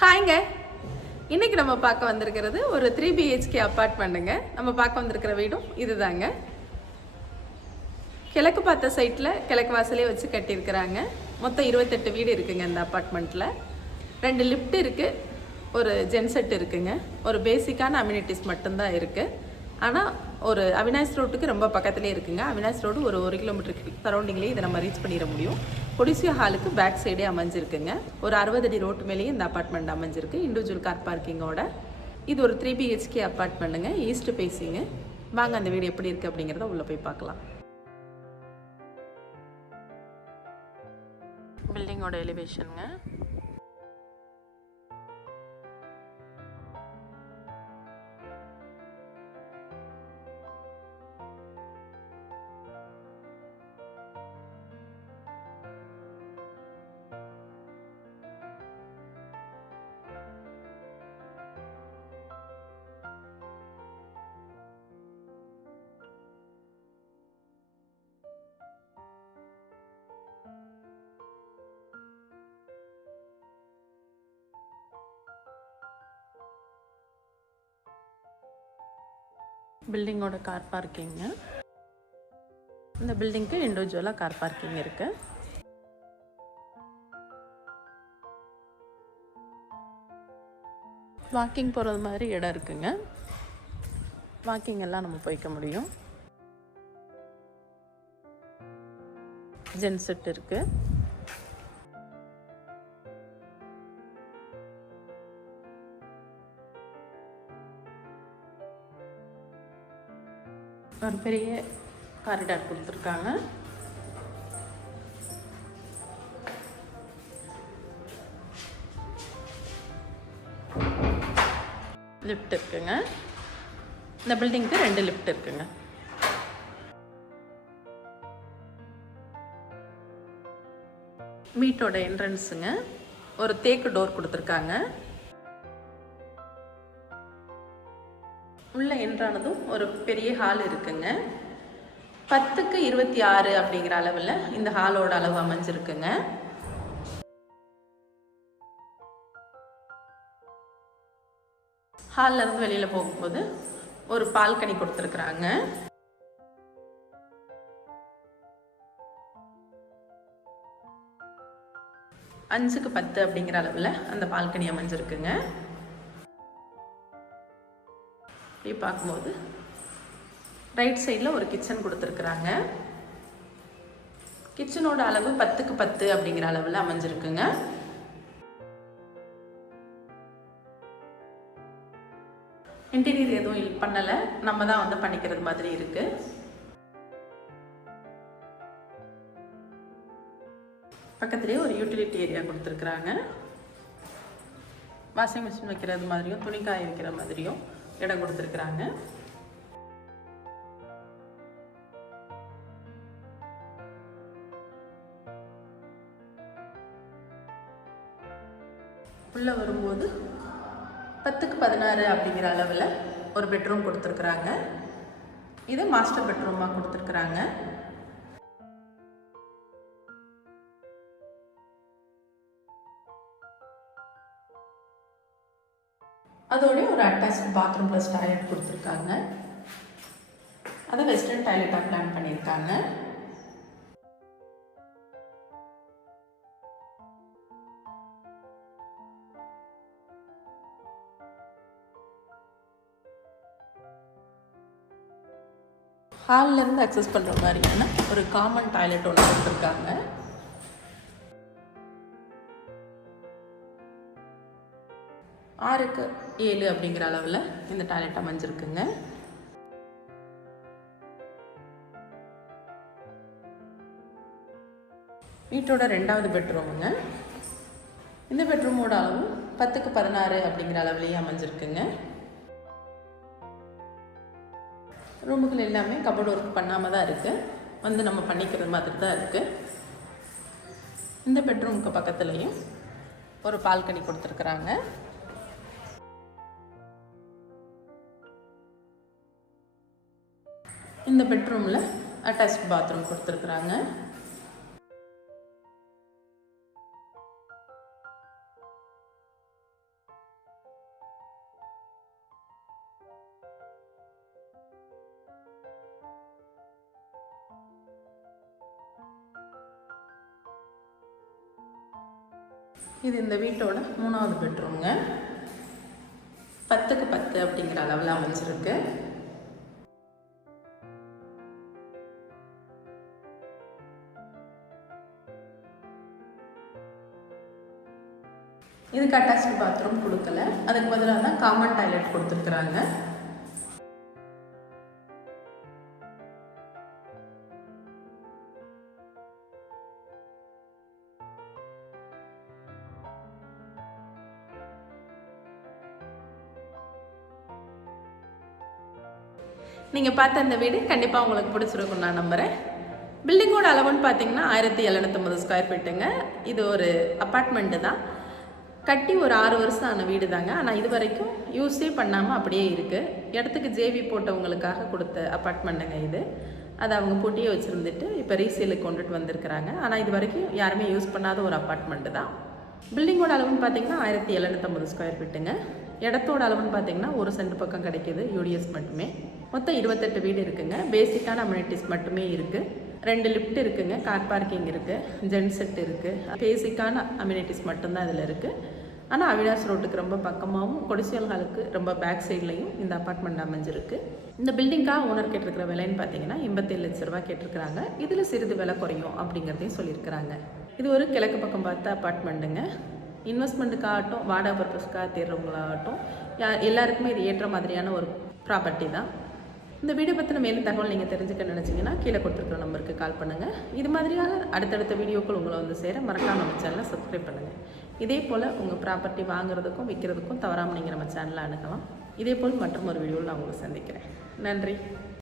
ஹாய்ங்க. இன்றைக்கி நம்ம பார்க்க வந்திருக்கிறது ஒரு 3 BHK அப்பார்ட்மெண்ட்டுங்க. நம்ம பார்க்க வந்திருக்கிற வீடும் இதுதாங்க. கிழக்கு பார்த்த சைட்டில் கிழக்கு வாசலே வச்சு கட்டியிருக்கிறாங்க. மொத்தம் 28 வீடு இருக்குங்க இந்த அப்பார்ட்மெண்ட்டில். 2 லிஃப்ட் இருக்குது, ஒரு ஜென்செட் இருக்குங்க. ஒரு பேசிக்கான அம்யூனிட்டிஸ் மட்டும்தான் இருக்குது. ஆனால் ஒரு அவினாஷ் ரோட்டுக்கு ரொம்ப பக்கத்துலேயே இருக்குங்க. அவினாஷ் ரோடு ஒரு 1 கிலோமீட்டருக்கு சரௌண்டிங்லேயே இதை நம்ம ரீச் பண்ணிட முடியும். கொடிசியா ஹாலுக்கு பேக் சைடே அமைஞ்சிருக்குங்க. ஒரு 60 அடி ரோட்டு மேலேயே இந்த அப்பார்ட்மெண்ட் அமைஞ்சிருக்கு, இண்டிவிஜுவல் கார் பார்க்கிங்கோட. இது ஒரு 3 BHK அப்பார்ட்மெண்ட்டுங்க, ஈஸ்ட் பேசிங்க. வாங்க அந்த வீடு எப்படி இருக்குது அப்படிங்கிறத உள்ளே போய் பார்க்கலாம். பில்டிங்கோட எலிவேஷனுங்க. பில்டிங்கோட கார் பார்க்கிங்க. இந்த பில்டிங்க்கு இண்டிவிஜுவலாக கார் பார்க்கிங் இருக்குது. வாக்கிங் போகிறது மாதிரி இடம் இருக்குங்க. வாக்கிங் எல்லாம் நம்ம போய்க்க முடியும். ஜென்செட் இருக்குது. ஒரு பெரிய காரிடார் கொடுத்துருக்காங்க. லிஃப்ட் இருக்குங்க. இந்த பில்டிங்க்கு 2 லிஃப்ட் இருக்குங்க. வீட்டோட என்ட்ரன்ஸுங்க. ஒரு தேக்கு டோர் கொடுத்துருக்காங்க. உள்ள என்ட்ரானதும் ஒரு பெரிய ஹால் இருக்குங்க. 10க்கு 26 அப்படிங்கிற அளவில் இந்த ஹாலோட அளவு அமைஞ்சிருக்குங்க. ஹாலில் இருந்து வெளியில் போகும்போது ஒரு பால்கனி கொடுத்துருக்குறாங்க. அஞ்சுக்கு 10 அப்படிங்கிற அளவில் அந்த பால்கனி அமைஞ்சிருக்குங்க. இப்படி பார்க்கும்போது ரைட் சைடில் ஒரு கிச்சன் கொடுத்துருக்குறாங்க. கிச்சனோட அளவு 10க்கு 10 அப்படிங்கிற அளவில் அமைஞ்சிருக்குங்க. இன்டீரியர் எதுவும் பண்ணலை, நம்ம தான் வந்து பண்ணிக்கிறது மாதிரி இருக்கு. பக்கத்துலேயே ஒரு யூட்டிலிட்டி ஏரியா கொடுத்துருக்குறாங்க. வாஷிங் மிஷின் வைக்கிறது மாதிரியும் துணி காய வைக்கிற மாதிரியும் இடம் கொடுத்துருக்குறாங்க. உள்ளே வரும்போது 10க்கு 16 அப்படிங்கிற அளவில் ஒரு பெட்ரூம் கொடுத்துருக்குறாங்க. இது மாஸ்டர் பெட்ரூமாக கொடுத்துருக்குறாங்க. அதோடய ஒரு அட்டாச்ட் பாத்ரூம் ப்ளஸ் டாய்லெட் கொடுத்துருக்காங்க. அதை வெஸ்டர்ன் டாய்லெட்டாக பிளான் பண்ணியிருக்காங்க. ஹால்லேருந்து அக்சஸ் பண்ணுற மாதிரியான ஒரு காமன் டாய்லெட் ஒன்று கொடுத்துருக்காங்க. ஆறுக்கு 7 அப்படிங்கிற அளவில் இந்த டாய்லெட் அமைஞ்சிருக்குங்க. வீட்டோட 2வது பெட்ரூமுங்க. இந்த பெட்ரூமோட அளவு 10க்கு 16 அப்படிங்கிற அளவுலேயே அமைஞ்சிருக்குங்க. ரூமுகள் எல்லாமே கபோர்டு ஒர்க் பண்ணாமல் தான் இருக்குது, வந்து நம்ம பண்ணிக்கிறது மாதிரி தான் இருக்குது. இந்த பெட்ரூமுக்கு பக்கத்துலேயும் ஒரு பால்கனி கொடுத்துருக்குறாங்க. இந்த பெட்ரூமில் அட்டாச்ட் பாத்ரூம் கொடுத்துருக்குறாங்க. இது இந்த வீட்டோட 3வது பெட்ரூம்ங்க. 10க்கு 10 அப்படிங்கிற அளவில் அமைஞ்சிருக்கு. இதுக்கு அட்டாச்சு பாத்ரூம் கொடுக்கல, அதுக்கு பதிலாக தான் காமன் டாய்லெட் கொடுத்துருக்குறாங்க. நீங்கள் பார்த்த இந்த வீடு கண்டிப்பாக உங்களுக்கு பிடிச்சிருக்கும் நான் நம்புகிறேன். பில்டிங்கோட அளவுன்னு பார்த்தீங்கன்னா 1750 ஸ்கொயர் ஃபீட்டுங்க. இது ஒரு அப்பார்ட்மெண்ட்டு தான். கட்டி ஒரு 6 வருஷம் ஆன வீடு தாங்க. ஆனால் இது வரைக்கும் யூஸே பண்ணாமல் அப்படியே இருக்குது. இடத்துக்கு ஜேவி போட்டவங்களுக்காக கொடுத்த அப்பார்ட்மெண்ட்டுங்க இது. அதை அவங்க பூட்டியே வச்சுருந்துட்டு இப்போ ரீசேலுக்கு கொண்டுட்டு வந்திருக்கிறாங்க. ஆனால் இது வரைக்கும் யாருமே யூஸ் பண்ணாத ஒரு அப்பார்ட்மெண்ட்டு தான். பில்டிங்கோட அளவுன்னு பார்த்தீங்கன்னா 1750 ஸ்கொயர் ஃபீட்டுங்க. இடத்தோட அளவுன்னு பார்த்தீங்கன்னா 1 சென்ட் பக்கம் கிடைக்கிது, யூடிஎஸ் மட்டுமே. மொத்தம் 28 வீடு இருக்குங்க. பேசிக்கான அம்யூனிட்டிஸ் மட்டுமே இருக்குது. 2 லிஃப்ட் இருக்குங்க, கார் பார்க்கிங் இருக்குது, ஜென் செட் இருக்குது. பேசிக்கான அம்யூனிட்டிஸ் மட்டும்தான் இதில் இருக்குது. ஆனால் அவினாஷ் ரோட்டுக்கு ரொம்ப பக்கமாகவும் கொடிசியல் ஹாலுக்கு ரொம்ப பேக் சைட்லையும் இந்த அப்பார்ட்மெண்ட் அமைஞ்சிருக்கு. இந்த பில்டிங்காக ஓனர் கேட்டிருக்கிற விலைன்னு பார்த்தீங்கன்னா 87 லட்ச ரூபா கேட்டிருக்கிறாங்க. இதில் சிறிது விலை குறையும் அப்படிங்கிறதையும் சொல்லியிருக்கிறாங்க. இது ஒரு கிழக்கு பக்கம் பார்த்த அப்பார்ட்மெண்ட்டுங்க. இன்வெஸ்ட்மெண்ட்டுக்காகட்டும் வாடகை பர்பஸ்க்காக தேடுறவங்களாகட்டும் எல்லாருக்குமே இது ஏற்ற மாதிரியான ஒரு ப்ராப்பர்ட்டி தான். இந்த வீடியோ பற்றின மேலும் தகவல் நீங்கள் தெரிஞ்சுக்க நினச்சிங்கன்னா கீழே கொடுத்துருக்குற நம்பருக்கு கால் பண்ணுங்கள். இது மாதிரியாக அடுத்தடுத்த வீடியோக்கள் உங்களை வந்து சேர மறக்காம நம்ம சேனலை சப்ஸ்கிரைப் பண்ணுங்கள். இதே போல் உங்கள் ப்ராப்பர்ட்டி வாங்குறதுக்கும் விற்கிறதுக்கும் தவறாமல் நீங்கள் நம்ம சேனலை அணுகலாம். இதே போல் மற்றும் ஒரு வீடியோவில் நான் உங்களை சந்திக்கிறேன். நன்றி.